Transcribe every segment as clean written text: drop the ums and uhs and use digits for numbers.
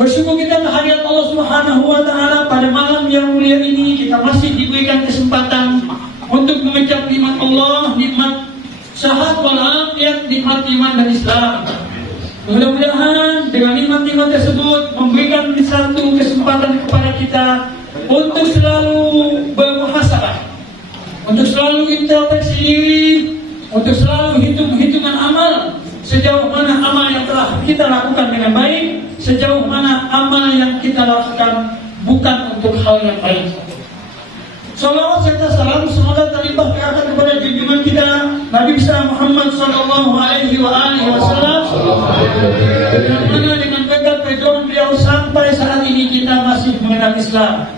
Bersyukur kita kehadirat Allah Subhanahu wa Ta'ala pada malam yang mulia ini. Kita masih diberikan kesempatan untuk mengucap nikmat Allah, nikmat syahadat wal afiat, nikmat iman dan Islam. Mudah-mudahan dengan nikmat-nikmat tersebut memberikan satu kesempatan kepada kita untuk selalu bermuhasabah, untuk selalu introspeksi diri, untuk selalu hitung-hitungan amal. Sejauh mana amal yang telah kita lakukan dengan baik, sejauh mana amal yang kita lakukan bukan untuk hal yang baik. Salawat serta salam semoga terlimpah tercurahkan kepada junjungan kita Nabi besar Muhammad sallallahu alaihi wasallam, yang mana dengan berkat perjuangan beliau sampai saat ini kita masih mengenal Islam.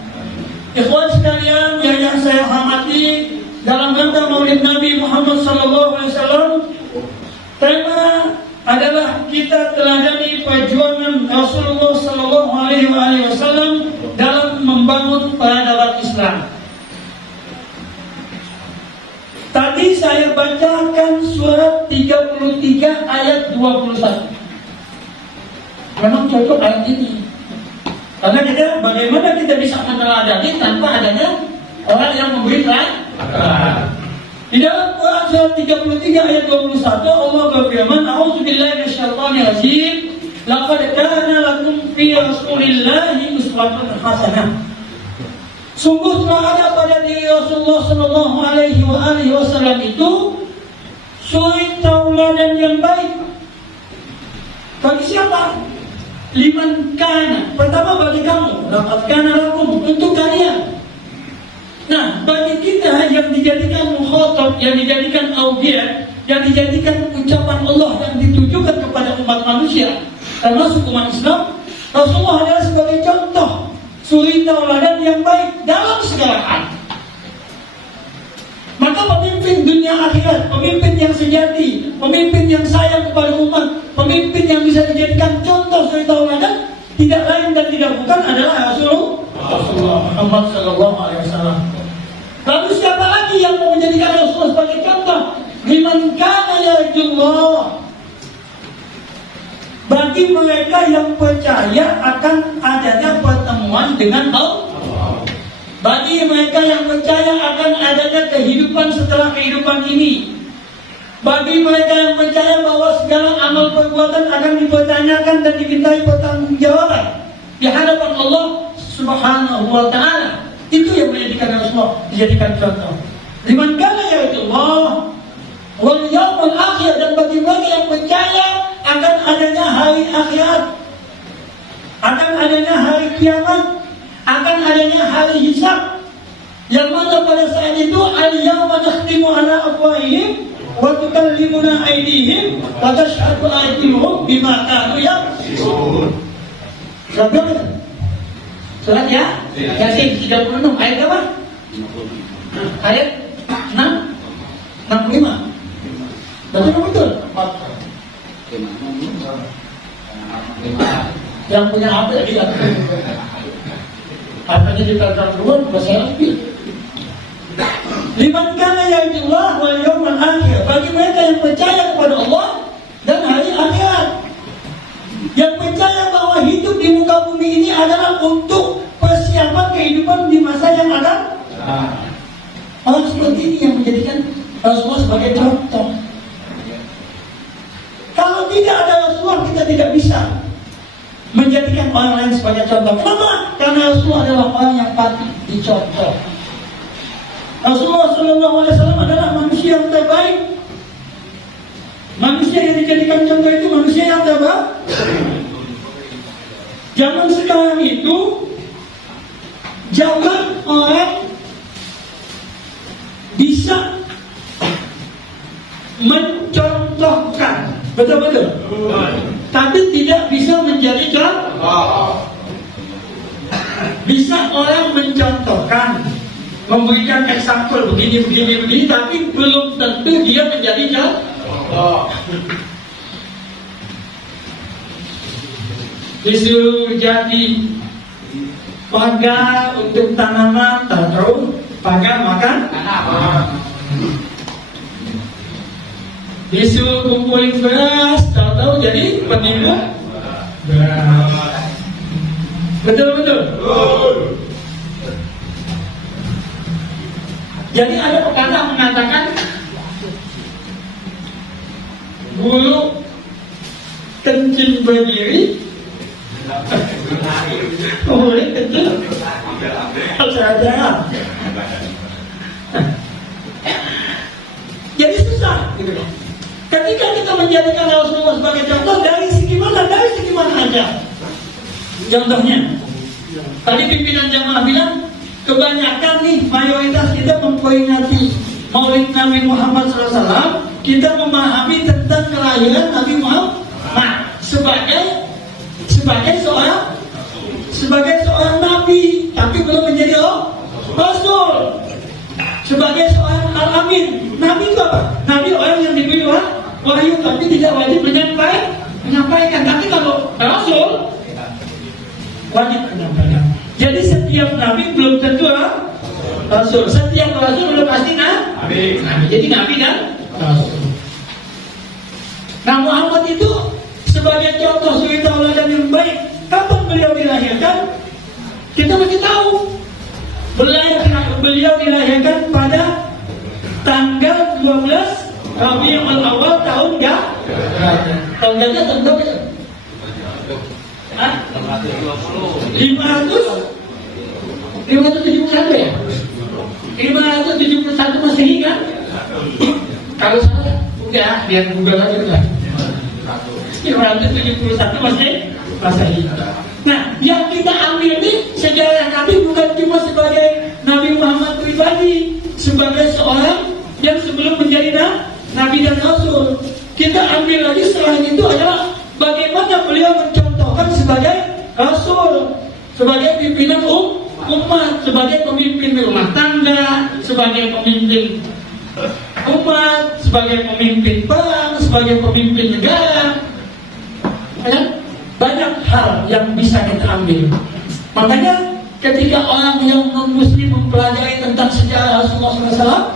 Ikhwan sekalian yang saya hormati, dalam rangka Maulid Nabi Muhammad sallallahu alaihi wasallam, tema adalah kita teladani perjuangan Rasulullah sallallahu alaihi wasallam dalam membangun peradaban Islam. Tadi saya bacakan surat 33 ayat 21. Memang cocok ayat ini. Karena bagaimana kita bisa meneladani tanpa adanya orang yang memberi teladan. Di dalam Quran surat 33 ayat 21 Allah berfirman, "A'udzubillahi minasyaitonir rajim. Laqad kana lakum fi Rasulillahi uswatun hasanah." Sungguh telah ada pada diri Rasulullah sallallahu alaihi wasallam itu suri tauladan yang baik. Bagi siapa? Liman kana. Pertama bagi kamu, laqad kana lakum, untuk kalian. Nah, bagi kita yang dijadikan mukhatab, yang dijadikan audiens, yang dijadikan ucapan Allah yang ditujukan kepada umat manusia, termasuk umat Islam, Rasulullah adalah sebagai contoh suri tauladan yang baik dalam segala hal. Maka pemimpin dunia akhirat, pemimpin yang sejati, pemimpin yang sayang kepada umat, pemimpin yang bisa dijadikan contoh suri tauladan, tidak lain dan tidak bukan adalah Rasulullah Muhammad sallallahu alaihi wasallam. Lalu siapa lagi yang mau menjadikan Rasulullah sebagai contoh? Liman kana yarjullah. Bagi mereka yang percaya akan adanya pertemuan dengan Allah. Bagi mereka yang percaya akan adanya kehidupan setelah kehidupan ini. Bagi mereka yang percaya bahwa segala amal perbuatan akan dipertanyakan dan dimintai pertanggungjawaban di hadapan Allah Subhanahu wa Ta'ala. Itu yang menjadikan Rasulullah dijadikan contoh. Liman kana yarjullah wal yaumul akhir, dan bagi mereka yang percaya akan adanya hari akhirat, akan adanya hari kiamat, akan adanya hari hisab, yang mana pada saat itu al-yawma nakhtimu ala afwahihim wa tukallimuna aydihim wa tashhadu arjuluhum bima kanu yaksibun. Surat ya? Yasin 36 ayat berapa? Ayat 65. Betul? Yang punya apa ya kita? Apanya diterangkan duluan, bahasa Arab. Liman kana yarjullah wal yawmal akhir, bagi mereka yang percaya kepada Allah dan hari akhirat, yang percaya bahwa hidup di muka bumi ini adalah untuk persiapan kehidupan di masa yang akan. Orang seperti ini yang menjadikan Rasulullah sebagai contoh. Kalau tidak ada Rasulullah, kita tidak bisa menjadikan orang lain sebagai contoh. Kenapa? Karena Rasulullah adalah orang yang patut dicontoh. Rasulullah SAW adalah manusia yang terbaik. Manusia yang dijadikan contoh itu manusia yang terbaik. Zaman sekarang itu zaman orang bisa mencontohkan, betul-betul, tapi tidak bisa menjadi contoh. Bisa orang mencontohkan, memberikan example begini, tapi belum tentu dia menjadi contoh. Disuruh jadi pagar untuk tanaman, tahu pagar makan. Disuruh kumpulin beras, tahu jadi penimbun beras. Betul-betul. Jadi ada pepatah mengatakan bulu kencing berdiri, boleh kencing harus ada. Jadi susah, gitu loh. Ketika kita menjadikan Rasulullah sebagai contoh dari segi mana? Dari segi mana aja. Contohnya, tadi pimpinan jamaah bilang, kebanyakan nih mayoritas kita memperingati Maulid Nabi Muhammad SAW, kita memahami tentang kelahiran Nabi Muhammad sebagai seorang nabi, tapi belum menjadi rasul. Sebagai seorang al-amin. Nabi itu apa? Nabi orang yang diberi wahyu, tapi tidak wajib menyampaikan. Tapi kalau rasul wajib menyampaikan. Jadi setiap nabi belum tentu rasul. Setiap rasul belum pasti nabi. Jadi nabi dan rasul. Nah, Muhammad itu sebagai contoh suri tauladan yang baik. Kapan beliau dilahirkan? Kita masih tahu. Beliau dilahirkan pada tanggal 12 Rabiul Awal tahun tahun gajah tahun berapa? 571 ya? 571 Masehi kan? Kalau salah, udah lihat Google aja udah. 571 Masehi. Nah, yang kita ambil ini sejarah Nabi bukan cuma sebagai Nabi Muhammad pribadi, sebagai seorang yang sebelum menjadi Nabi dan Rasul. Kita ambil lagi selain itu adalah bagaimana beliau mencontohkan sebagai Rasul, sebagai pimpinan umat, sebagai pemimpin rumah tangga, sebagai pemimpin umat, sebagai pemimpin perang, sebagai pemimpin negara. Ya? Banyak hal yang bisa kita ambil. Makanya ketika orang yang non-muslim mempelajari tentang sejarah Rasulullah SAW,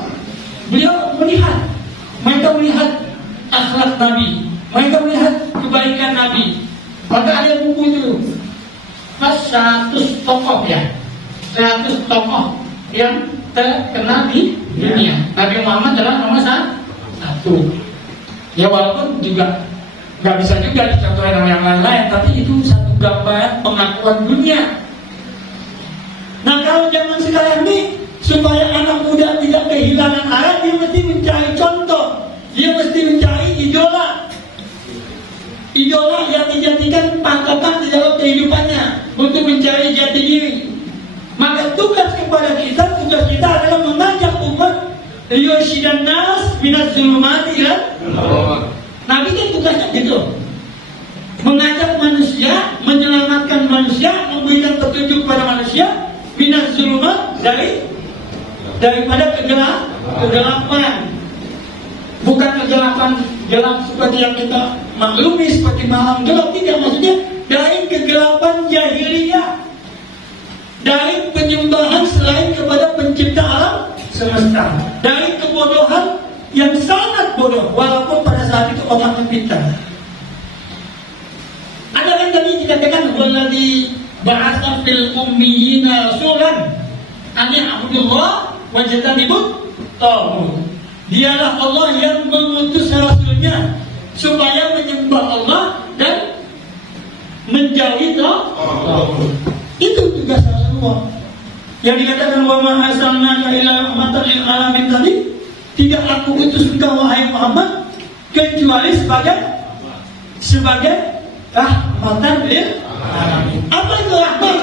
beliau mereka melihat akhlak Nabi, mereka melihat kebaikan Nabi. Maka ada buku itu, 100 tokoh ya, 100 tokoh yang terkenal di dunia. Nabi Muhammad adalah nomor 1. Ya walaupun juga nggak bisa juga dicontohin sama yang lain-lain, tapi itu satu gambaran pengakuan dunia. Nah, kalau zaman sekarang ini supaya anak muda tidak kehilangan arah, dia mesti mencari contoh, dia mesti mencari idola yang dijadikan patokan di dalam kehidupannya untuk mencari jati diri. Maka tugas kita adalah mengajak umat liyursyidan nas minaz zulumati ila Nabi kan tugasnya gitu, mengajak manusia, menyelamatkan manusia, memberikan petunjuk kepada manusia, minaz zulumat daripada kegelapan. Bukan kegelapan gelap seperti yang kita maklumi seperti malam gelap, tidak, maksudnya dari kegelapan jahiliyah, dari penyembahan selain kepada pencipta alam semesta, dari kebodohan yang sangat bodoh walaupun pada saat itu otaknya pintar. Ada kan tadi dikatakan walladzi ba'atsa fil ummiyina rasulan an ya'budullah wa yajtanibut taghut. Dialah Allah yang mengutus rasulnya supaya menyembah Allah dan menjauhi taghut. Itu tugas Rasulullah. Yang dikatakan wa ma arsalnaka illa rahmatan lil alamin tadi, tidak aku utus engkau wahai Muhammad kecuali sebagai rahmatan lil alamin. Apa itu rahmat?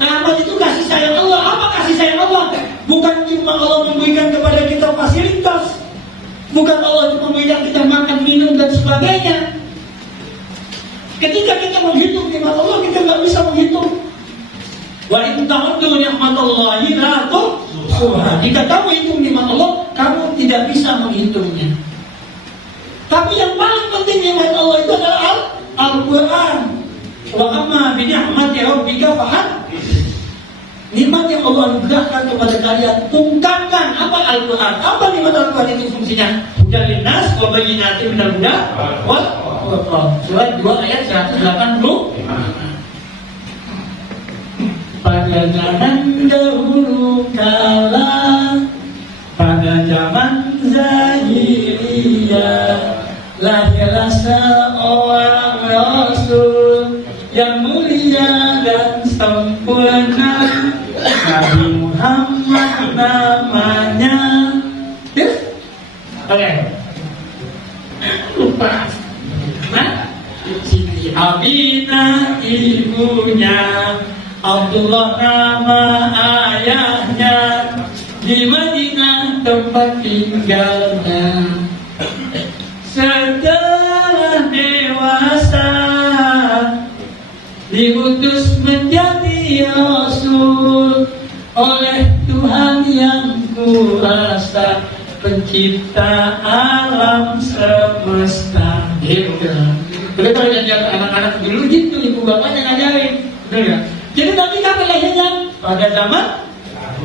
Rahmat itu kasih sayang Allah. Apa kasih sayang Allah? Bukan cuma Allah memberikan kepada kita fasilitas, bukan Allah cuma memberikan kita makan, minum dan sebagainya. Ketika kita menghitung nikmat Allah, kita nggak bisa menghitung. Wa in ta'uddu ni'matallahi la tuhsuha. Jika kamu hitung nikmat Allah, kamu tidak bisa menghitungnya. Tapi yang paling penting nikmat Allah itu adalah Al-Quran. Wa amma bi ni'mati rabbika fahaddits. Nikmat yang Allah anugerahkan kepada kalian, ungkapkan. Apa Al-Quran? Apa nikmat Al-Quran itu fungsinya? Hudan linnas wa bayyinatin minal huda wal furqan. Surat 2 ayat 180. pada zaman dahulu kala, pada zaman jahiliyah, lahirlah seorang Rasul yang mulia dan sempurna, Nabi Muhammad namanya. Oke, lupa. Nah, Siti Aminah ibunya, Abdullah nama ayahnya, di Madinah tempat tinggalnya. Setelah dewasa diutus menjadi Rasul oleh Tuhan yang Kuasa, pencipta alam semesta. Gitu. Jadi kalau diajar anak-anak dulu gitu, ibu bapaknya ngajarin, betul ya? Jadi Nabi kapan lahirnya? Pada zaman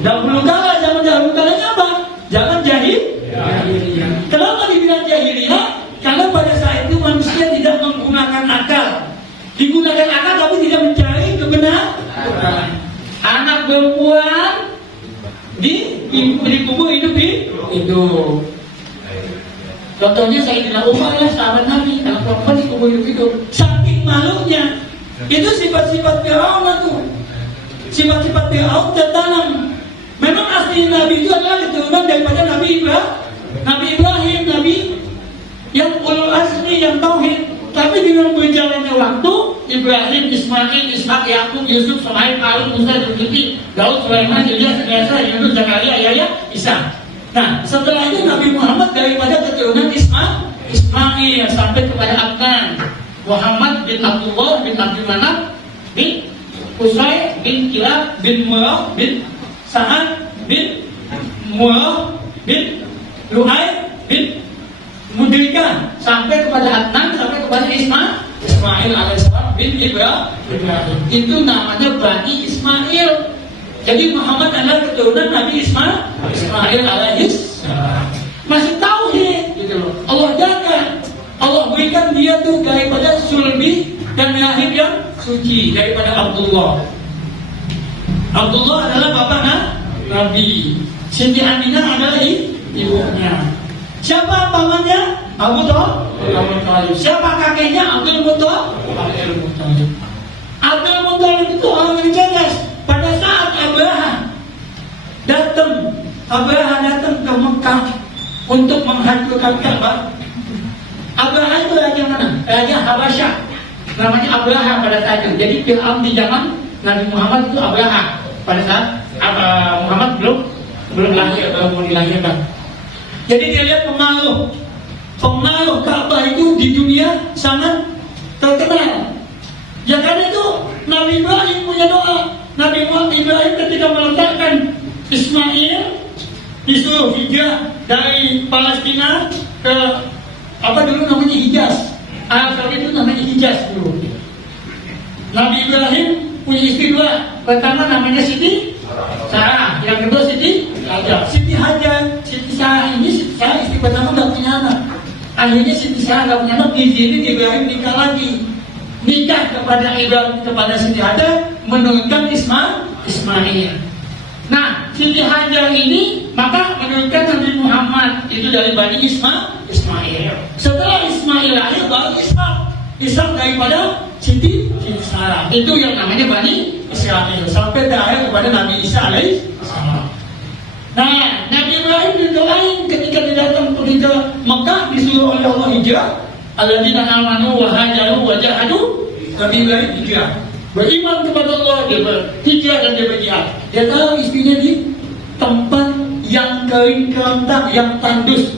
dahulu kala. Zaman dahulu kalanya apa? Zaman jahiliyah. Kenapa dibilang jahiliyah? Karena pada saat itu manusia tidak menggunakan akal. Digunakan akal tapi tidak mencari kebenaran. Anak perempuan dikubur hidup. Contohnya Sayyidina Umar ya, sahabat Nabi, anak perempuan dikubur hidup. Saking malunya, itu sifat-sifat Fir'aun itu. Sifat-sifat Fir'aun tertanam. Memang asli Nabi itu adalah keturunan daripada Nabi Ibrahim, Nabi yang ulul asli, yang tauhid. Tapi dengan berjalannya waktu, Ibrahim, Ismail, Ishak, Yakub, Yusuf, Shu'aib, Harun, Musa, Zulkifli, Daud, Sulaiman, Ilyas, Ilyasa, Yunus, Zakaria, Yahya, Isa. Nah, setelah itu Nabi Muhammad daripada keturunan Ismail sampai kepada Adnan, Muhammad bin Abdullah bin Abdul Manaf bin Qusay bin Kilab bin Murrah bin Sa'ad bin Murrah bin Luhai bin Mudrika sampai kepada Adnan, sampai kepada Ismail alaihissalam bin Ibrahim. Itu namanya Bani Ismail. Jadi Muhammad adalah keturunan Nabi Ismail alaihissalam. Masih tauhid gitu loh. Allah jaga. Allah berikan dia tuh daripada sulbi dan rahim yang suci, daripada Abdullah. Abdullah adalah bapak Nabi. Siti Aminah adalah ibunya. Siapa pamannya? Abu Thalib. Siapa kakeknya? Abdul Muttalib. Abdul Muttalib itu orang yang cerdas. Pada saat Abraha datang ke Mekah untuk menghancurkan Ka'bah. Abraha itu raja mana? Raja Habasyah. Namanya Abraha pada saat itu. Jadi Fir'aun di zaman Nabi Muhammad itu Abraha. Pada saat Muhammad belum lahir, belum dilahirkan. Jadi dia lihat pengaruh Ka'bah itu di dunia sangat terkenal. Ya karena itu Nabi Ibrahim punya doa. Nabi Ibrahim ketika meletakkan Ismail disuruh hijrah dari Palestina ke apa dulu namanya Hijaz. Arab Saudi itu namanya Hijaz dulu. Nabi Ibrahim punya istri dua. Pertama namanya Siti Sarah, yang kedua Siti Hajar. Siti Hajar, Siti Sarah ini Siti Sarah istri pertama nggak punya anak. Akhirnya Siti Sarah nggak punya anak, diizinin Ibrahim nikah lagi. Nikah kepada Ibrahim kepada Siti Hajar menurunkan Ismail. Nah, Siti Hajar ini maka menurunkan Nabi Muhammad itu dari Bani Ismail. Setelah Ismail lahir baru Ishak daripada Siti Sarah. Itu yang namanya Bani Israel sampai terakhir kepada Nabi Isa alaihissalam. Nah, Nabi Ibrahim didoain ketika dia datang pergi ke Mekah disuruh oleh Allah hijrah. Alladzina amanu wa hajaru wa jahadu. Nabi Ibrahim hijrah, beriman kepada Allah, dia berhijrah dan dia berjihad. Dia tahu istrinya di tempat yang kering kerontang, yang tandus,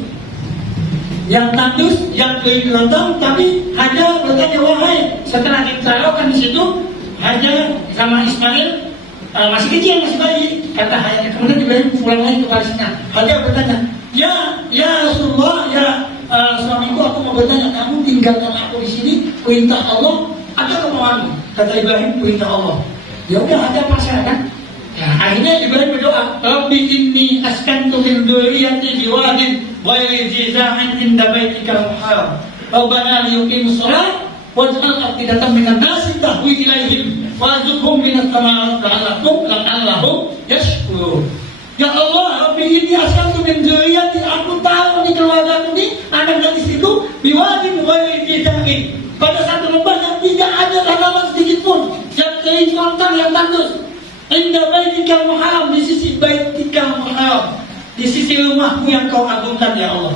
yang kering kerontang. Tapi Hajar bertanya, wahai, setelah ditaruhkan di situ, Hajar sama Ismail masih kecil, masih bayi. Kata Hajar, kemudian Ibrahim pulang lagi ke Palestina. Hajar bertanya, ya Rasulullah, ya suamiku, aku mau bertanya, kamu tinggalkan aku di sini, perintah Allah atau kemauanmu? Kata Ibrahim, perintah Allah. Ya udah, Hajar pasrah kan. Ya, akhirnya Ibrahim berdoa, Rabbi inni askantu min dzurriyyati biwadin ghairi dzi zar'in inda baitikal muharram. Rabbana liyuqimus shalah waj'al afidatan minan nasi tahwi ilaihim warzuqhum minas thamarati la'allahum yashkurun. Ya Allah, Rabbi ini asal tu min dzurriyyati, aku tahu nih keluarga ini anak dan istriku biwadin ghairi dzar'in, pada satu lembah yang tidak ada tanaman sedikit pun, yang kering kontang yang tandus. Inda baitikal muharram, di sisi baitikal muharram, di sisi rumahmu yang kau agungkan ya Allah.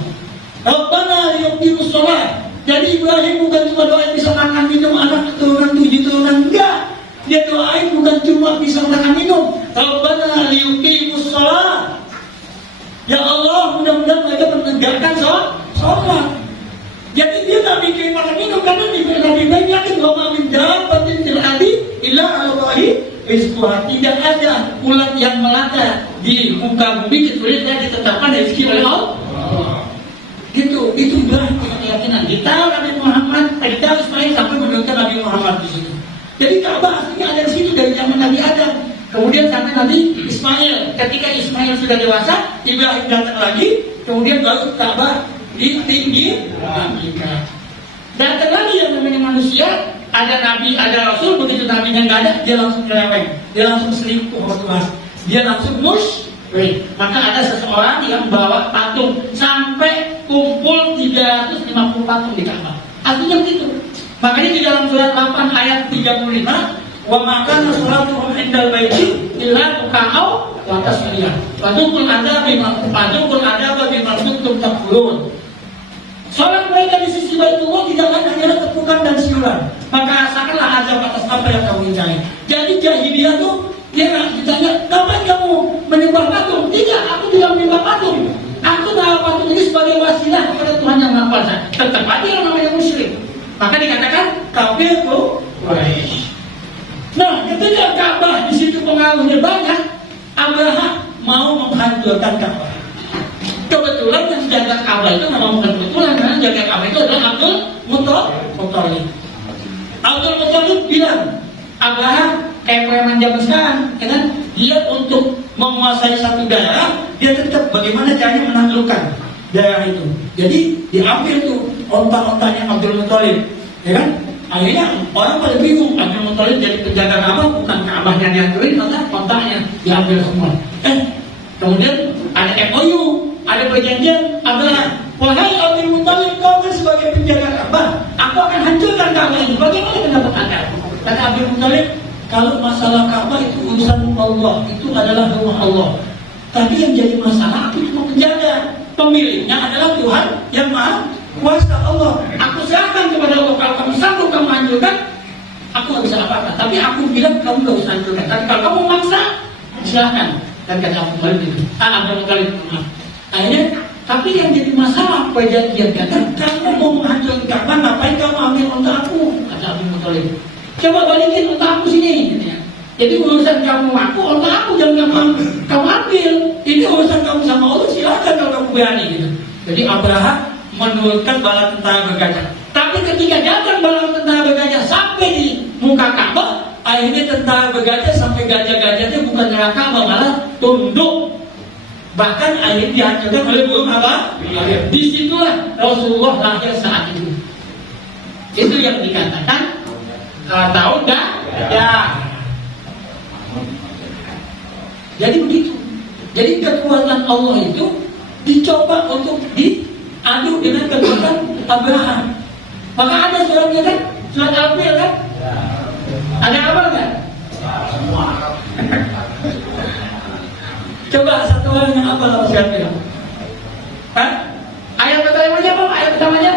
Rabbana liyuqimus shalah. Jadi Ibrahim bukan cuma doain bisa makan minum anak keturunan 7 turunan, enggak. Dia doain bukan cuma bisa makan minum. Rabbana liyuqimus shalah. Ya Allah, mudah-mudahan mereka menegakkan sholat. Jadi dia tak mikirin makan minum, karena lebih baik yakin bahwa min dabbatin fil ardi illa 'ala Allahi rizquha. Tidak ada ulat yang melata di muka bumi kecuali dia ditetapkan rezeki oleh Allah. Gitu, itu Ibrahim punya keyakinan. Kita Nabi Muhammad, kita Ismail sampai menurunkan Nabi Muhammad di situ. Jadi Ka'bah aslinya ada di situ dari zaman Nabi Adam. Kemudian sampai Nabi Ismail. Ketika Ismail sudah dewasa, Ibrahim datang lagi. Kemudian baru Ka'bah ditinggikan. Datang lagi yang namanya manusia. Ada Nabi, ada Rasul. Begitu Nabinya nggak ada, dia langsung nyeleweng. Dia langsung selingkuh sama Tuhan. Dia langsung musyrik. Maka ada seseorang yang bawa patung sampai kumpul 350 patung di Ka'bah. Artinya begitu. Makanya di dalam surat 8 ayat 35, wa maka sholatuhum indal baiti illa muka'au wa tasbiyah. Fadukul adaba bima kuntum takfurun. Salat mereka di sisi Baitullah tidak hanya tepukan dan siulan. Maka rasakanlah azab atas apa yang kamu ingkari. Jadi jahiliyah itu dia ditanya, kapan kamu menyembah patung? Tidak, aku tidak menyembah patung. Aku tahu patung ini sebagai wasilah kepada Tuhan yang Maha Kuasa. Tetap aja yang namanya musyrik. Maka dikatakan kafir Quraisy. Nah, ketika Ka'bah di situ pengaruhnya banyak, Abraha mau menghancurkan Ka'bah. Kebetulan yang jaga Ka'bah itu memang bukan kebetulan, karena jaga Ka'bah itu adalah Abdul Muthalib. Abdul Muthalib bilang, Abraha kayak preman zaman sekarang, ya kan? Dia untuk menguasai satu daerah, dia tetap bagaimana caranya menaklukkan daerah itu. Jadi diambil tuh onta-ontanya Abdul Muthalib, ya kan? Akhirnya orang pada bingung, Abdul Muthalib jadi penjaga Ka'bah, bukan Ka'bahnya yang kering, ontaknya diambil semua. Kemudian ada MOU, ada perjanjian, wahai Abdul Muthalib, kau kan sebagai penjaga Ka'bah, aku akan hancurkan Ka'bah ini. Bagaimana pendapat Anda? Kata Abdul Muthalib, kalau masalah Ka'bah itu urusan Allah, itu adalah rumah Allah. Tapi yang jadi masalah, aku cuma penjaga. Pemiliknya adalah Tuhan yang Maha Kuasa Allah. Aku serahkan kepada Allah. Kalau kamu sanggup kamu hancurkan, aku nggak bisa apa-apa. Tapi aku bilang kamu nggak usah hancurkan. Tapi kalau kamu maksa, silahkan. Dan kata Abdul Muthalib, maaf. Akhirnya, tapi yang jadi masalah perjanjian kata, kamu mau menghancurkan Ka'bah, ngapain kamu ambil unta aku? Kata Abdul Muthalib. Coba balikin unta aku sini. Jadi urusan kamu aku, unta aku jangan kamu ambil. Ini urusan kamu sama Allah, silakan kalau kamu berani gitu. Jadi Abraha menurunkan bala tentara bergajah. Tapi ketika datang bala tentara bergajah sampai di muka Ka'bah, akhirnya tentara bergajah sampai gajah-gajahnya bukan nyerang Ka'bah, malah tunduk. Bahkan akhirnya dihancurkan oleh burung apa? Disitulah Rasulullah lahir saat itu. Itu yang dikatakan tahu enggak? Ya. Jadi begitu. Jadi kekuatan Allah itu dicoba untuk diadu dengan kekuatan Abraham. Maka ada suratnya kan? Surat Al-Fil kan? Ada apa enggak? Coba satu orang yang apa lawan surat Al-Fil? Ayat pertamanya apa? Ayat pertamanya?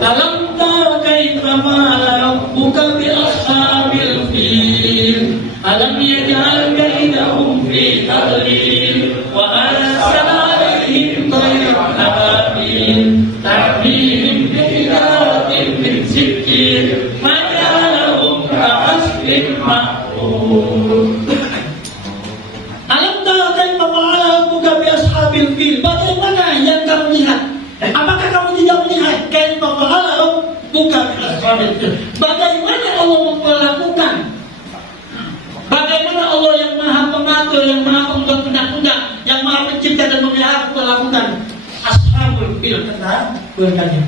Alam tara kaifa fa'ala rabbuka bi ashabil fil alam yaj'al kaidahum fi tadlil wa arsala alaihim tayran ababil tarmihim bi hijaratin min sijil faj'alahum ka'asfin ma'kul. Alam tara kaifa fa'ala rabbuka bi ashabil fil, bagaimana yang kamu lihat? Apakah kamu tidak melihat kaifa fa'ala rabbuka bi ashabil fil? Bagaimana Allah memperlakukan, bagaimana Allah yang maha pengatur, yang maha pembuat undang-undang, yang maha pencipta dan memelihara memperlakukan ashabul fil, tentara bergajah.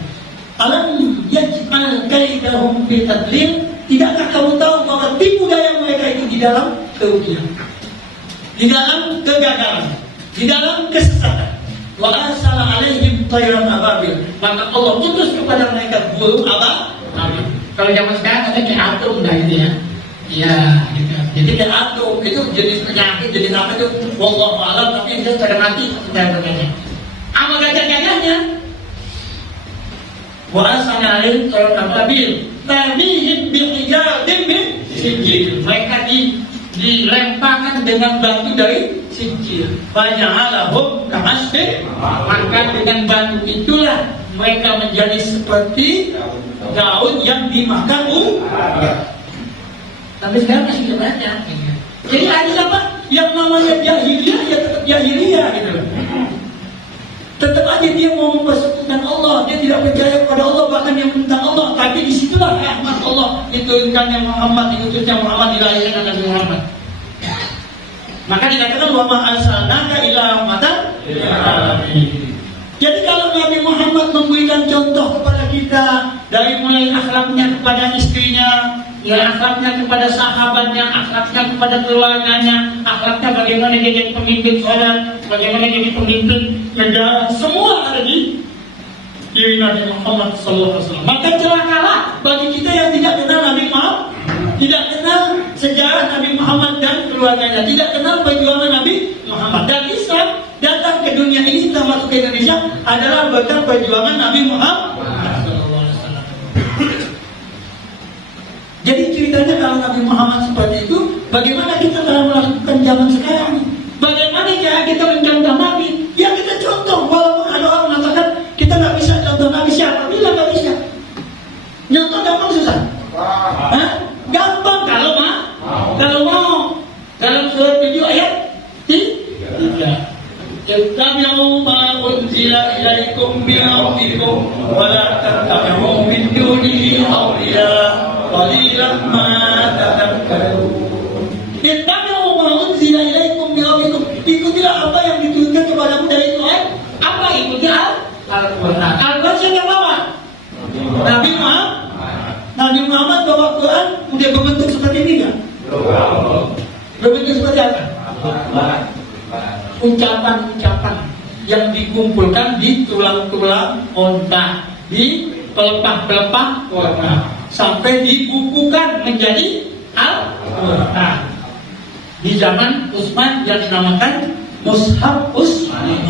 Alam yaj'al kaidahum fi tadlil. Tidakkah kamu tahu bahwa tipu daya mereka itu di dalam kerugian, di dalam kegagalan, di dalam kesesatan. Wa arsala alaihim tayran ababil. Maka Allah putus kepada mereka burung ababil. Kalau zaman sekarang ada kayak atom dah itu ya. Iya, gitu. Jadi kayak atom itu jenis penyakit, jenis apa itu? Wallahu a'lam, tapi itu pada mati saya bertanya. Apa gajah-gajahnya? Wa arsala alaihim tayran ababil. Tarmihim bihijarin min sijil. Mereka dilemparkan dengan batu dari sijil. Faja'alahum ka'asfin. Maka dengan batu itulah mereka menjadi seperti daun yang dimakan ular. Sampai sekarang masih banyak. Jadi ada apa? Yang namanya jahiliyah ya tetap jahiliyah gitu. Tetap aja dia mau mempersekutukan Allah, dia tidak percaya kepada Allah, bahkan yang tentang Allah. Tapi disitulah rahmat Allah diturunkannya Muhammad, diutusnya Muhammad, dilahirkan Nabi Muhammad. Maka dikatakan wa ma arsalnaka illa rahmatan lil alamin. Jadi kalau Nabi Muhammad memberikan contoh kepada kita dari mulai akhlaknya kepada istrinya, ya akhlaknya kepada sahabatnya, akhlaknya kepada keluarganya, akhlaknya bagaimana dia jadi pemimpin sholat, bagaimana jadi pemimpin negara, semua ada di diri Nabi Muhammad SAW. Maka celakalah bagi kita yang tidak kenal Nabi Muhammad, tidak kenal sejarah Nabi Muhammad dan keluarganya, tidak kenal perjuangan Nabi Muhammad. Dan Islam datang ke dunia ini, termasuk ke Indonesia, adalah berkat perjuangan Nabi Muhammad. Jadi ceritanya kalau Nabi Muhammad seperti itu, bagaimana kita dalam melakukan zaman sekarang? Bagaimana cara kita mencontoh Nabi? Ya kita contoh, walaupun ada orang mengatakan kita nggak bisa contoh Nabi, siapa bilang nggak bisa? Contoh gampang susah? Hah? Gampang kalau mau. Dalam surat 7 ayat 3. Ittabi'u ma unzila ilaikum min rabbikum wa la tattabi'u min dunihi awliya qalilan ma tadhakkarun. Ittabi'u ma unzila ilaikum min rabbikum. Ikutilah apa yang diturunkan kepadamu dari Tuhan. Apa ikuti Al-Quran. Al-Quran siapa yang bawa? Nabi Muhammad. Nabi Muhammad bawa Quran udah berbentuk seperti ini kan? Berbentuk seperti apa? Ucapan-ucapan yang dikumpulkan di tulang-tulang onta, di pelepah-pelepah onta, sampai dibukukan menjadi Al-Quran. Di zaman Utsman yang dinamakan Mushaf Utsman.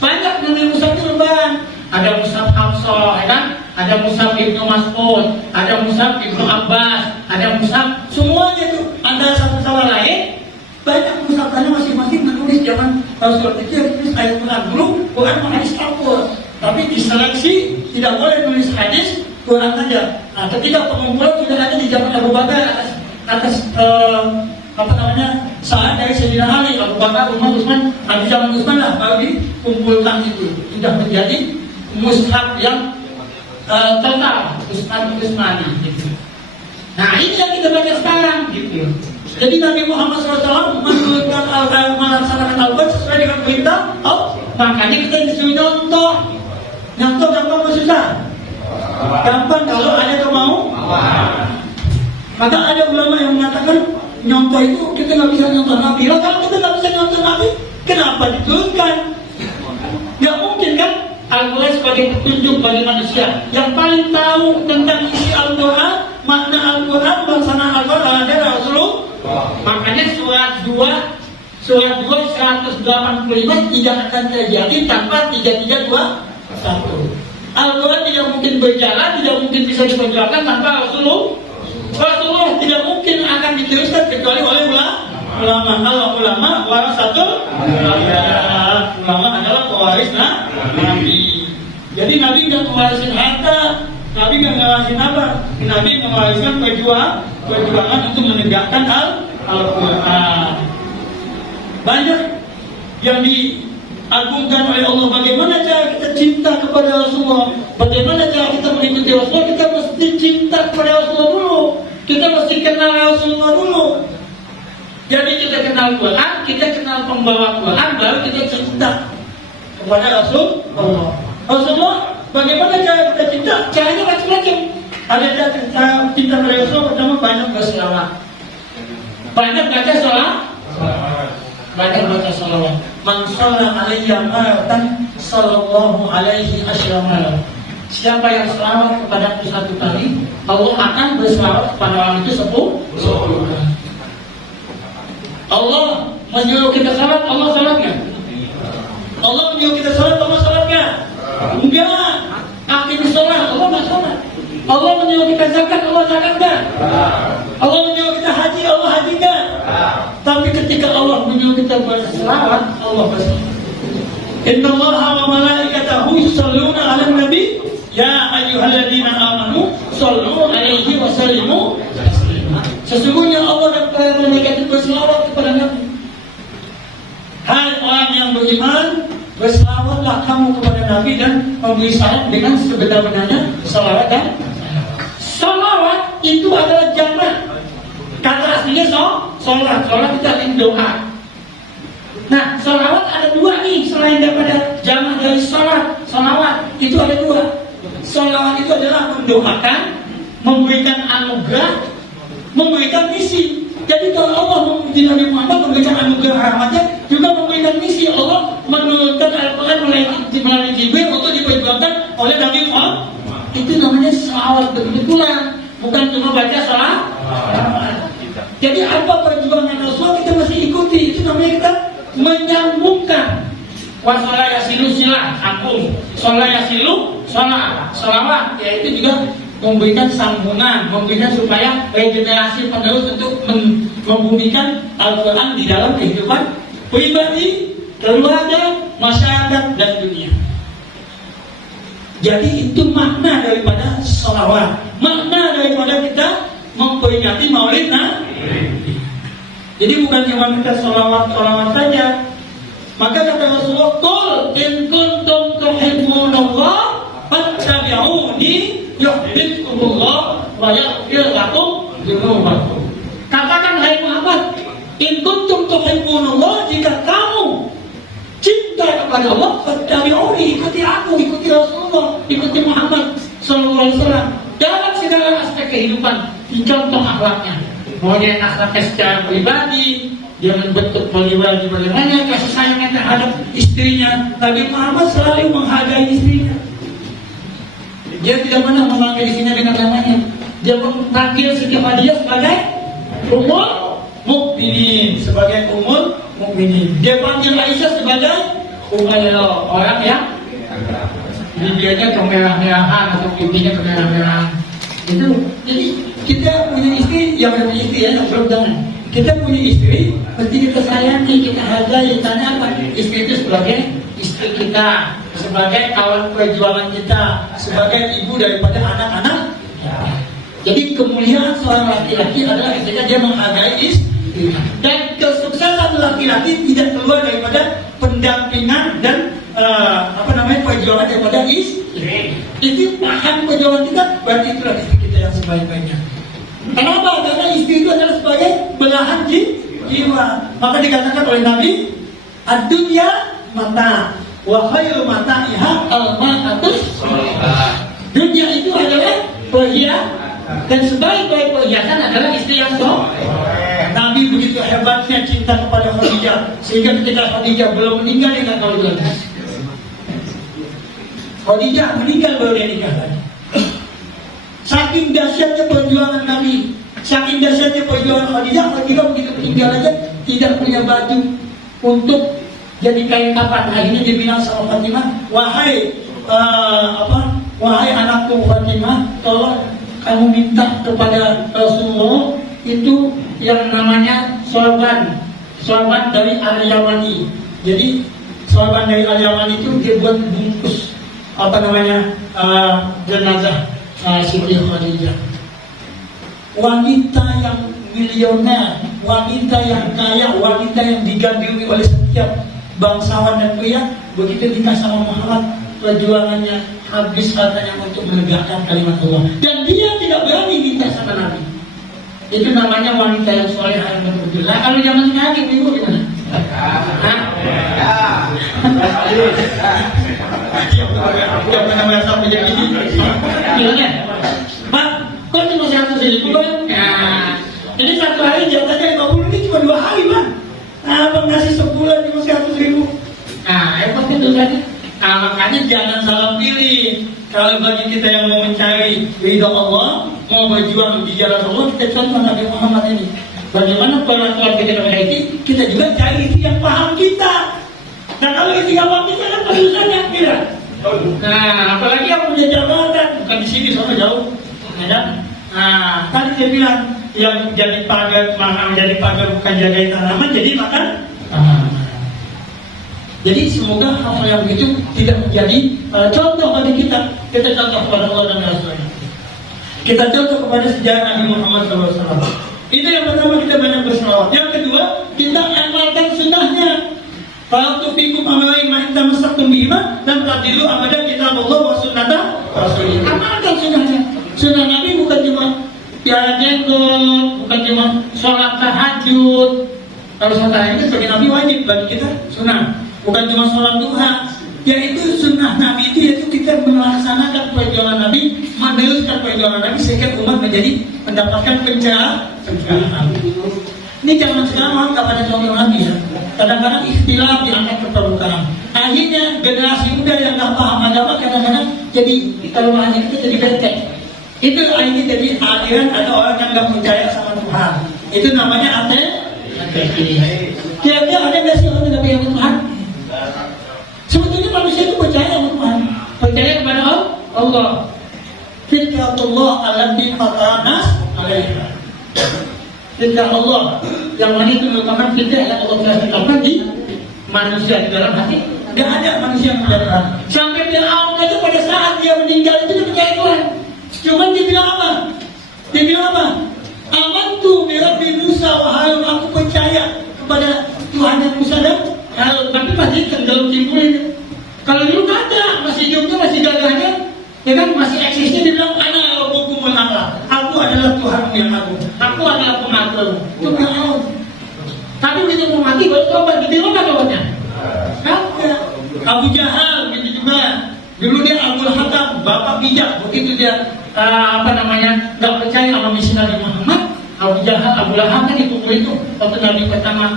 Banyak namanya mushaf itu lebaran. Ada mushaf Hafsah, ya kan? Ada mushaf Ibnu Mas'ud, ada mushaf Ibnu Abbas, ada mushaf, semuanya itu antara satu sama lain. Banyak mushafnya masing-masing menulis zaman Rasulullah itu tulis ayat Quran dulu, Quran hadis campur. Tapi diseleksi tidak boleh nulis hadis, Quran saja. Nah, ketika pengumpulan sudah ada di zaman Abu Bakar atas saat dari Sayyidina Ali, Abu Bakar, Umar, Utsman. Di zaman Utsman lah baru dikumpulkan itu, sudah menjadi mushaf yang total Utsmani gitu. Nah ini yang kita baca sekarang gitu. Jadi Nabi Muhammad SAW menurunkan Al-Quran, melaksanakan Al-Quran sesuai dengan perintah Allah. Makanya kita disuruh nyontoh. Nyontoh gampang atau susah? Gampang kalau ada kemauan. Maka ada ulama yang mengatakan nyontoh itu kita nggak bisa nyontoh Nabi. Lah kalau kita nggak bisa nyontoh Nabi, kenapa diturunkan? Nggak mungkin kan? Al-Quran sebagai petunjuk bagi manusia yang paling tahu tentang isi Al-Quran, makna Al-Quran, pelaksanaan Al-Quran adalah Rasulullah. Makanya surat 2 185 tidak akan terjadi tanpa 3321. Al-Quran tidak mungkin berjalan, tidak mungkin bisa diperjuangkan tanpa Rasulullah. Rasulullah tidak mungkin akan diteruskan kecuali oleh ulama. Kalau ulama warasatul anbiya, ulama adalah pewaris Nabi. Jadi Nabi nggak mewarisin harta, Nabi nggak mewarisin apa? Nabi mewariskan perjuangan untuk menegakkan Al-Quran. Banyak yang diagungkan oleh Allah. Bagaimana cara kita cinta kepada Rasulullah? Bagaimana cara kita mengikuti Rasulullah? Kita mesti cinta kepada Rasulullah dulu. Kita mesti kenal Rasulullah dulu. Jadi kita kenal Quran, kita kenal pembawa Quran, baru kita cinta kepada Rasulullah. Rasulullah Bagaimana cara kita cinta? Caranya macam-macam. Ada cara cinta pada Rasulullah, pertama banyak berselawat. Banyak baca salawat. Banyak baca salawat. Man shalla alayya maratan sallallahu alaihi asyara. Siapa yang selawat kepada aku 1 kali, Allah akan berselawat kepada orang itu 10 kali. Allah menyuruh kita salat, Allah salat nggak? Allah menyuruh kita salat, Allah salat nggak? Enggak. Akhir sholat, Allah nggak salat. Allah menyuruh kita zakat, Allah zakat nggak? Allah menyuruh kita haji, Allah haji nggak? Tapi ketika Allah menyuruh kita berselawat, Allah berselawat. Inna Allaha wa malaikatahu yusholluna 'alan nabi ya ayyuhalladzina amanu shollu 'alaihi wa sallimu taslima. Sesungguhnya Allah dan para malaikat itu berselawat kepada Nabi. Hai orang yang beriman, berselawatlah kamu kepada Nabi dan memberi salam dengan sebenar-benarnya salawat dan salawat itu adalah jamak. Kata aslinya sholat. Sholat itu artinya doa. Nah, salawat ada 2 nih selain daripada jamak dari sholat. Salawat itu ada 2. Salawat itu adalah mendoakan, memberikan anugerah, memberikan misi. Jadi kalau Allah memuji Nabi Muhammad memberikan anugerah rahmatnya, juga memberikan misi. Allah menurunkan Al-Quran melalui Jibril untuk diperjuangkan oleh Nabi Muhammad. Itu namanya salawat. Begitu pula, bukan cuma baca salawat. Jadi apa perjuangan Rasulullah kita masih ikuti. Itu namanya kita menyambungkan. Wa sholat yasilu silah, sambung. Sholat yasilu sholat, salawat. Ya itu juga memberikan sambungan, memberikan supaya regenerasi penerus untuk membumikan Al-Quran di dalam kehidupan pribadi, keluarga, masyarakat, dan dunia. Jadi itu makna daripada sholawat, makna daripada kita memperingati Maulid Nabi. Jadi bukan cuma kita sholawat saja. Maka kata Rasulullah, "Qul in kuntum tuhibbunallah fattabi'uni yuhibbukumullah wa yaghfir lakum dzunubakum." Katakan hai Muhammad, in kuntum tuhibbunallah, jika kamu cinta kepada Allah, fattabi'uni, ikuti aku, ikuti Rasulullah, ikuti Muhammad sallallahu alaihi wasallam dalam segala aspek kehidupan, dicontoh akhlaknya. Maunya akhlaknya secara pribadi, dia membentuk pribadi bagaimana kasih sayangnya terhadap istrinya. Nabi Muhammad selalu menghargai istrinya. Dia tidak pernah memanggil istrinya dengan namanya. Dia memanggil setiap dia sebagai Ummul Mukminin, sebagai Ummul Mukminin. Dia panggil Aisyah sebagai Umayyah, orang yang bibirnya kemerah-merahan atau pipinya kemerah-merahan. Itu jadi kita punya istri yang punya istri ya, yang belum jangan. Kita punya istri, mesti kita sayangi, kita hargai. Tanya apa? Istri itu sebagai istri kita, sebagai kawan perjuangan kita, sebagai ibu daripada anak-anak. Jadi kemuliaan seorang laki-laki adalah ketika dia menghargai istri. Dan kesuksesan laki-laki tidak keluar daripada pendampingan dan perjuangan daripada istri. Itu bahan perjuangan kita, berarti itulah istri kita yang sebaik-baiknya. Kenapa? Karena istri itu adalah sebagai belahan jiwa. Maka dikatakan oleh Nabi, ad-dunya mata, wa khairu mata'iha al-mar'atus salihah. Dunia itu adalah perhiasan, dan sebaik-baik perhiasan adalah istri yang saleh. Nabi begitu hebatnya cinta kepada Khadijah, sehingga ketika Khadijah belum meninggal dia tak tahu lagi. Khadijah meninggal baru dia nikah lagi. Saking dahsyatnya perjuangan Nabi, saking dahsyatnya perjuangan Khadijah begitu meninggal aja tidak punya baju untuk jadi kain kapan. Akhirnya dia bilang sama Fatimah, wahai anakku Fatimah, tolong kamu minta kepada Rasulullah itu yang namanya sorban dari Al-Yamani. Jadi sorban dari Al-Yamani itu dia buat bungkus jenazah Siti Khadijah. Wanita yang milioner, wanita yang kaya, wanita yang digandrungi oleh setiap bangsawan dan pria, begitu nikah sama Muhammad, perjuangannya habis hartanya untuk menegakkan kalimat Allah. Dan dia tidak berani minta sama Nabi. Itu namanya wanita yang soleh yang betul-betul. Nah, kalau zaman sekarang ibu gimana? Yang namanya sampai yang ini. Gimana? Pak, kok cuma 100.000 kan? Nah, jadi satu hari jatahnya 50 ini cuma 2 hari, Bang. Nah, Abang ngasih sebulan cuma 100.000. Nah, hebat itu kan? Nah, makanya jangan salah pilih. Kalau bagi kita yang mau mencari ridha Allah, mau berjuang di jalan Allah, kita contoh Nabi Muhammad ini. Bagaimana perlakuan kita memiliki, kita juga cari itu yang paham kita. Nah, kalau itu yang paham kita kan perusahaannya kira. Nah, apalagi yang punya jabatan, bukan di sini, sama jauh. Ya, nah, tadi saya bilang yang jadi pagar, bukan jagain tanaman, jadi makan tanaman. Jadi semoga hal yang begitu tidak menjadi contoh bagi kita. Kita contoh kepada Allah dan Rasulnya. Kita contoh kepada sejarah Nabi Muhammad SAW. Itu yang pertama, kita banyak berselawat. Yang kedua, kita amalkan sunnahnya. Kalau tufikum amalai ma'inta masaktum bihima dan tadilu abadan kitab Allah wa sunnata Rasulullah. Amalkan sunnahnya. Sunnah Nabi bukan cuma piara jenggot, bukan cuma sholat tahajud. Kalau sholat tahajud sebagai Nabi wajib, bagi kita sunnah. Bukan cuma sholat duha, yaitu sunnah Nabi itu yaitu kita melaksanakan perjuangan Nabi, meneruskan perjuangan Nabi sehingga umat menjadi mendapatkan pencerahan. Ini zaman sekarang orang tak pada contoh Nabi ya. Kadang-kadang ikhtilaf diangkat ke permukaan. Akhirnya generasi muda yang tak paham agama kadang-kadang jadi kalau hanya itu jadi benteng. Itu akhirnya jadi aliran ada orang yang nggak percaya sama Tuhan. Itu namanya ateis. Kira-kira ada nggak sih orang yang nggak percaya Tuhan? Sebetulnya manusia itu percaya sama Tuhan, percaya kepada Allah. Fitratullah allati fataranas alaiha. Fitrah Allah yang mana itu merupakan fitrah yang Allah telah tetapkan di manusia di dalam hati. Tidak ada manusia yang tidak Tuhan. Sampai Fir'aun aja pada saat dia meninggal itu dia percaya Tuhan. Cuman dia bilang apa? Dia bilang apa? Amantu bi Rabbi Musa wa Harun, aku percaya kepada Tuhan yang Musa dan Harun. Tapi pasti dalam timbulnya. Kalau dulu nggak ada, masih hidupnya, masih gagahnya, ya kan masih eksisnya. Dia bilang, ana rabbukum al-a'la. Aku adalah Tuhanmu yang agung. Aku adalah pengaturmu. Itu Fir'aun. Tapi begitu mau mati, baru tobat. Gitu apa tobatnya? Kagak. Abu Jahal gitu juga. Dulu dia Abdul Hakam, bapak bijak. Begitu dia nggak percaya sama misi Nabi Muhammad. Abu Jahal, Abu Lahab kan dipukul itu waktu Nabi pertama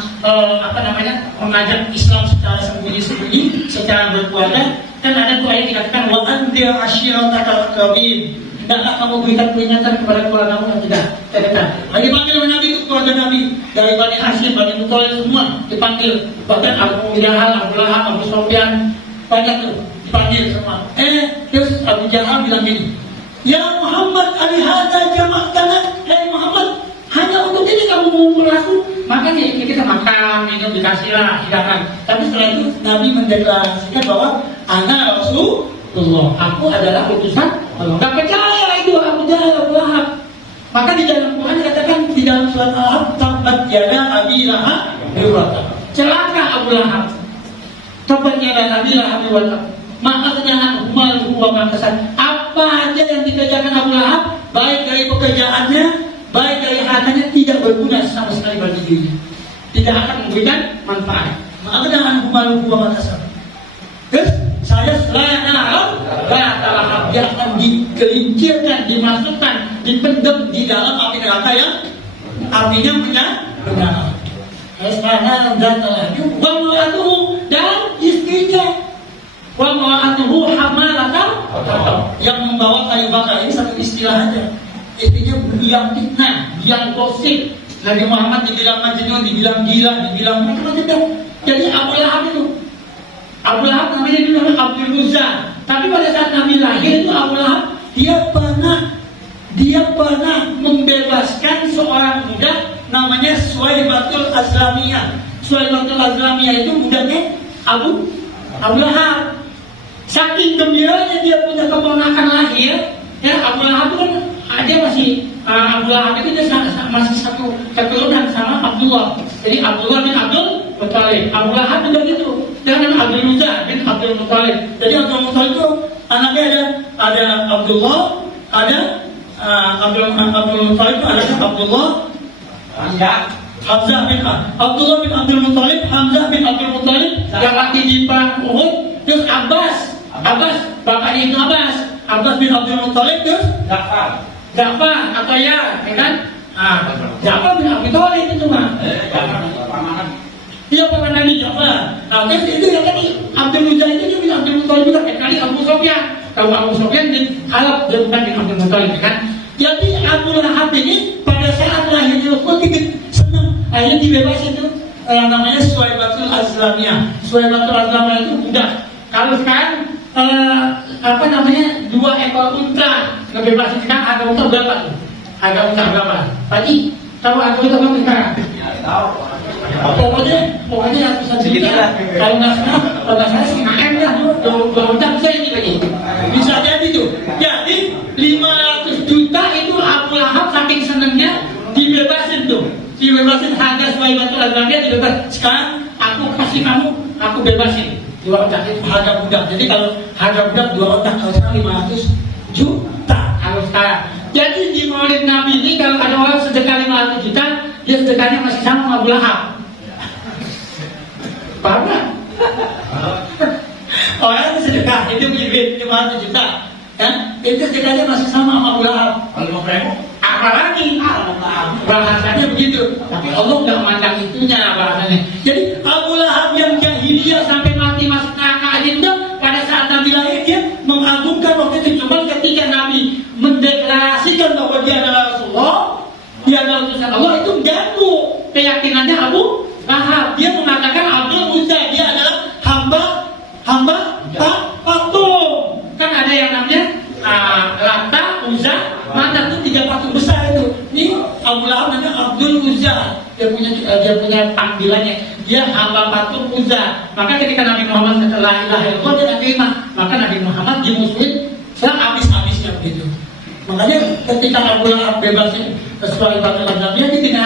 mengajak Islam secara sembunyi-sembunyi, secara berkeluarga. Kan ada tuh ayat dikatakan wa anzir ashiratakal aqrabin. Hendaklah kamu berikan peringatan kepada keluargamu yang tidak terdekat. Lagi panggil oleh Nabi itu keluarga Nabi dari Bani Hashim, Bani Muthalib semua dipanggil. Bahkan Abu Jahal, Abu Lahab, Abu Sufyan banyak tuh dipanggil semua. Terus Abu Jahal bilang gini, ya Muhammad alihada jama'tana. Hai Muhammad, hanya untuk ini kamu mengumpul aku. Makanya kita makan, minum, dikasihlah hidangan. Tapi setelah itu Nabi mendeklarasikan bahwa ana Rasulullah, aku adalah utusan Allah. Gak percaya itu Abu Jahal, Abu Lahab. Maka di dalam Quran dikatakan di dalam surat Al-Ahzab, tabbat yada Abi Lahab biwata. Celaka Abu Lahab. Tabbat yada Abi Lahab biwata. Makanya malu wa makasad. Apa aja yang dikerjakan Abu Lahab, baik dari pekerjaannya, baik dari hartanya, tidak berguna sama sekali bagi dirinya. Tidak akan memberikan manfaat. Maka jangan malu wa makasad. Terus saya selain Arab, dia akan digelincirkan, dimasukkan, dipendam di dalam api neraka yang apinya menyala. Sekarang wa ma'atuhu dan istrinya, wa ma'atuhu hamalatan yang membawa kayu bakar. Ini satu istilah aja. Istrinya biang fitnah, biang gosip. Nabi Muhammad dibilang majnun, dibilang gila, dibilang macam-macam. Jadi Abu Lahab itu, Abu Lahab namanya dulu Abdul Uzza. Tapi pada saat Nabi lahir itu Abu Lahab dia pernah membebaskan seorang budak namanya Suwaibatul Azlamiyah. Suwaibatul Azlamiyah itu budaknya Abu Lahab. Saking gembiranya dia punya keponakan lahir, ya Abu Lahab itu kan dia masih Abu Lahab itu dia masih satu keturunan sama Abdullah. Jadi Abdullah bin Abdul Muthalib. Abu Lahab juga gitu. Dengan Abdul Uzza bin Abdul Muthalib. Jadi Abdul Muthalib itu anaknya ada Abdullah, ada Abdul Muthalib itu anaknya Abdullah, Hamzah bin Abdullah bin Abdul Muthalib, Hamzah bin Abdul Muthalib yang mati di perang Uhud. Terus Abbas Abbas, bapaknya itu Abbas bin Abdul Muthalib terus Ja'far atau ya kan? Ja'far bin Abi Thalib itu mah. Iya pamanannya Ja'far. Terus itu yang tadi Abdul Muthalib itu bin Abdul Muthalib juga kali Abu Sufyan. Tahu Abu Sufyan bin Khalaf dia bukan bin Abdul Muthalib kan? Jadi Abu Lahab ini pada saat lahirnya Rasul senang, akhirnya dibebasin itu. Namanya Suwaibatul Azlamiyah. Suwaibatul Azlamiyah itu budak. Kalau sekarang apa namanya 2 ekor unta ngebebasin sekarang harga unta berapa tuh? Harga unta berapa? Tadi tahu harga unta berapa sekarang? Ya, tahu. Pokoknya ratusan juta. Kalau nggak salah setengah M lah. 2 unta bisa ini lagi. Bisa jadi tuh. Jadi 500 juta itu Abu Lahab saking senengnya dibebasin tuh. Dibebasin harga Suwaibatul Azlamiyah dibebas. Sekarang aku kasih kamu, aku bebasin 2 otak itu harga budak. Jadi kalau harga budak 2 otak, kalau sekarang 500 juta kalau sekarang. Jadi di Maulid Nabi ini kalau ada orang sedekah 500 juta, dia sedekahnya masih sama Abu Lahab. Paham nggak? Orang sedekah itu punya duit 500 juta, kan? Itu sedekahnya masih sama Abu Lahab. Kalau mau apalagi bahasanya begitu, tapi Allah nggak mandang itunya bahasanya. Jadi Abu Lahab yang jahiliyah sampai mati masuk neraka aja pada saat Nabi lahir dia mengagungkan waktu itu. Cuma ketika Nabi mendeklarasikan bahwa dia adalah Rasulullah, dia adalah utusan Allah, itu ganggu keyakinannya Abu Lahab. Dia mengatakan Abdul Uzza, dia adalah hamba patung. Kan ada yang namanya Lata, Uzza, Manat itu 3 patung besar itu. Ini Abu Lahab namanya Abdul Uzza. Dia punya panggilannya. Dia hamba patung Uzza. Maka ketika Nabi Muhammad setelah ilaha illallah dia tak terima. Maka Nabi Muhammad dimusuhin sehabis-habisnya begitu. Makanya ketika Abu Lahab bebasin Suwaibatul Azlamiyah dia tidak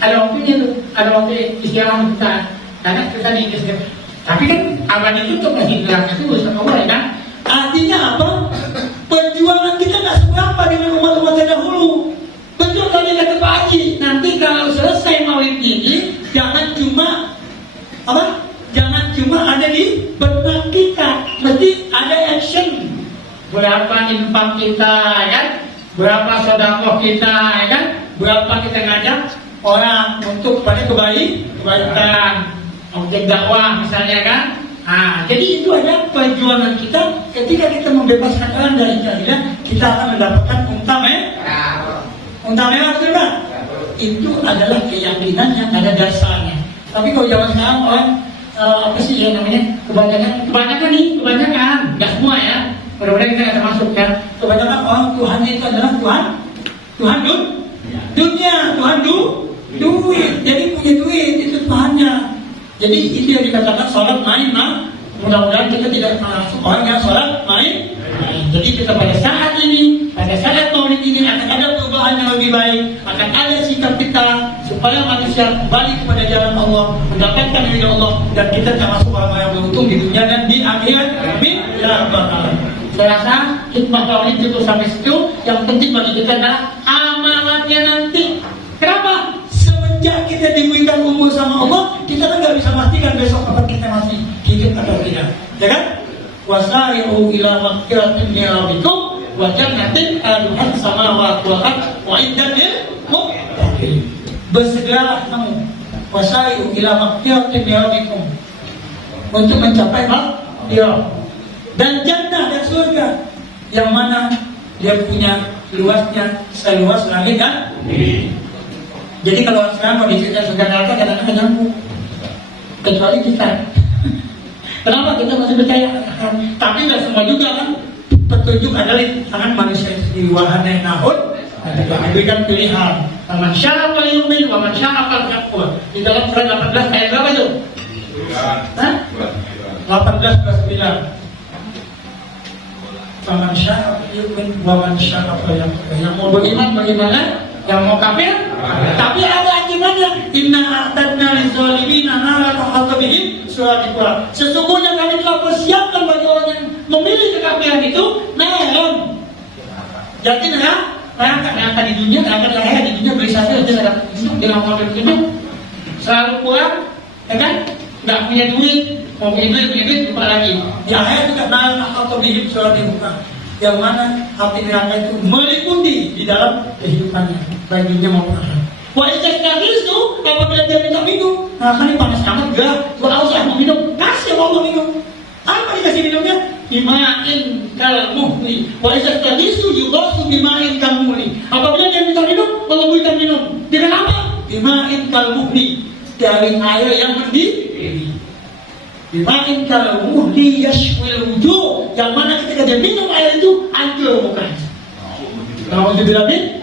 ada waktunya tuh, ada waktu istirahat kita. Karena kita diistirahat. Tapi kan abad itu untuk menghindar itu sama Allah kan. Artinya apa? Perjuangan kita nggak seberapa dengan umat-umat terdahulu. Betul tadi kata Pak Haji. Nanti kalau selesai Maulid ini, jangan cuma ada di benak kita, mesti ada action. Berapa infak kita, kan? Berapa sedekah kita, kan? Berapa kita ngajak orang untuk pada kebaikan, untuk dakwah misalnya, kan? Jadi itu ada perjuangan kita ketika kita membebaskan orang dari jahiliyah, kita akan mendapatkan unta merah, betul kan? Itu adalah keyakinan yang ada dasarnya. Tapi kalau zaman sekarang orang apa sih yang namanya kebanyakan, nggak semua ya. Mudah-mudahan kita nggak termasuk kan. Kebanyakan orang Tuhan itu adalah Tuhan dunia, Tuhan duit. Jadi punya duit itu Tuhannya. Jadi itu yang dikatakan sholat main. Mudah-mudahan kita tidak masuk orang yang sholat main. Jadi kita pada saat Maulid ini akan ada perubahan yang lebih baik, akan ada sikap kita supaya manusia kembali kepada jalan Allah, mendapatkan ridha Allah, dan kita termasuk orang yang beruntung di dunia dan di akhirat. Amin ya rabbal alamin. Saya rasa hikmah Maulid itu sampai situ. Yang penting bagi kita adalah amalannya nanti. Kenapa? Semenjak kita diberikan umur sama Allah, kita kan nggak bisa pastikan besok apa kita masih hidup atau tidak, ya kan? Wasari'u ila maghfiratin min rabbikum wa jannatin 'arduha as-samawati wal ardh u'iddat lil muttaqin. Bersegeralah kamu, wasari'u ila maghfiratin min rabbikum, untuk mencapai maghfirah dan jannah dan surga yang mana dia punya luasnya seluas langit dan bumi. Jadi kalau sekarang mau diceritain surga neraka kadang-kadang nyambung, kecuali kita. Kenapa kita masih percaya? Tapi nggak semua juga kan. Petunjuk adalah di tangan manusia sendiri. Wahana yang nahud, diberikan pilihan. Man syaa falyu'min wa man syaa falyakfur. Di dalam surat 18 ayat berapa itu? 18 ke 9. Man syaa falyu'min wa man syaa falyakfur. Yang mau beriman, yang mau kafir. Tapi ada ancamannya. Inna a'tadna liz-zalimina naran ahata bihim suratiqah. Sesungguhnya kami telah persiapkan bagi orang yang memilih kekafiran itu neraka. Jadi neraka di dunia, neraka di dunia beri satu aja dengan model itu selalu kurang, ya kan? Nggak punya duit, mau ngibrit lupa lagi. Di akhir juga nal atau bihim surat dibuka, yang mana api neraka itu meliputi di dalam kehidupannya, baginya maupun akhirat. Wah, itu apabila dia minta minum, nah kan ini panas amat gak? Gua haus mau minum, kasih Allah minum. Apa dikasih minumnya? Bima'in kalmuhli. Wa izastagisu yughassu bima'in kalmuhli. Apabila dia minta minum, Allah berikan minum. Dengan apa? Bima'in kalmuhli. Dari air yang mendidih. Bima'in kalmuhli yashwil wujuh. Yang mana ketika dia minum air itu, hancur mukanya. Kalau dibilangin,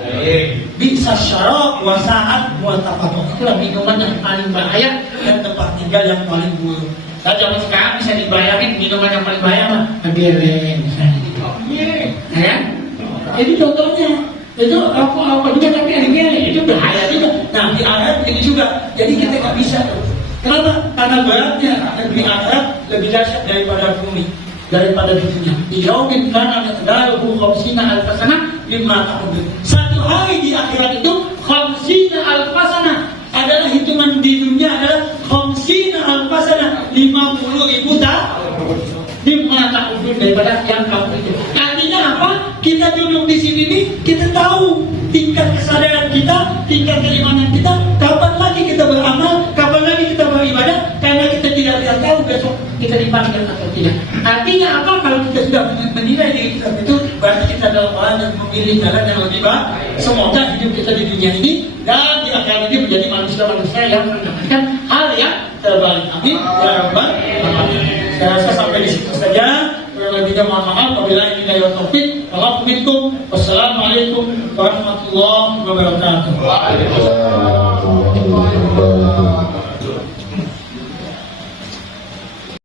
bisa syarab wa sa'at wa taqaddum. Itulah minuman yang paling bahaya dan tempat tinggal yang paling buruk. Nah, zaman sekarang bisa dibayangin minuman yang paling bahaya mah Biren misalnya. Ya, itu contohnya. Itu apa juga tapi Biren itu bahaya juga. Nah, di akhirat begitu juga. Jadi kita nggak bisa. Kenapa? Karena beratnya negeri akhirat lebih dahsyat daripada bumi, daripada dunia. Di yaumin kana miqdaruhu 50 alf sanah mimma ta'udun. Satu hari di akhirat itu 50 alf sanah adalah hitungan di dunia adalah 50 alf sanah 50.000 tahun. Mimma ta'udun daripada yang kamu itu. Artinya apa? Kita duduk di sini nih, kita tahu tingkat kesadaran kita, tingkat keimanan kita. Kapan lagi kita beramal? Kapan lagi kita beribadah? Karena kita tidak bisa tahu besok kita dipanggil atau tidak. Artinya apa? Kalau kita sudah menilai diri kita itu, berarti kita dalam orang yang memilih jalan yang lebih baik. Semoga hidup kita di dunia ini dan di akhirat ini menjadi manusia-manusia yang mendapatkan hal yang terbaik. Amin. Ya Rabbal Alamin. Saya rasa sampai di situ saja. Kurang lebihnya mohon maaf. Wabillahi taufiq. Wassalamualaikum warahmatullahi wabarakatuh.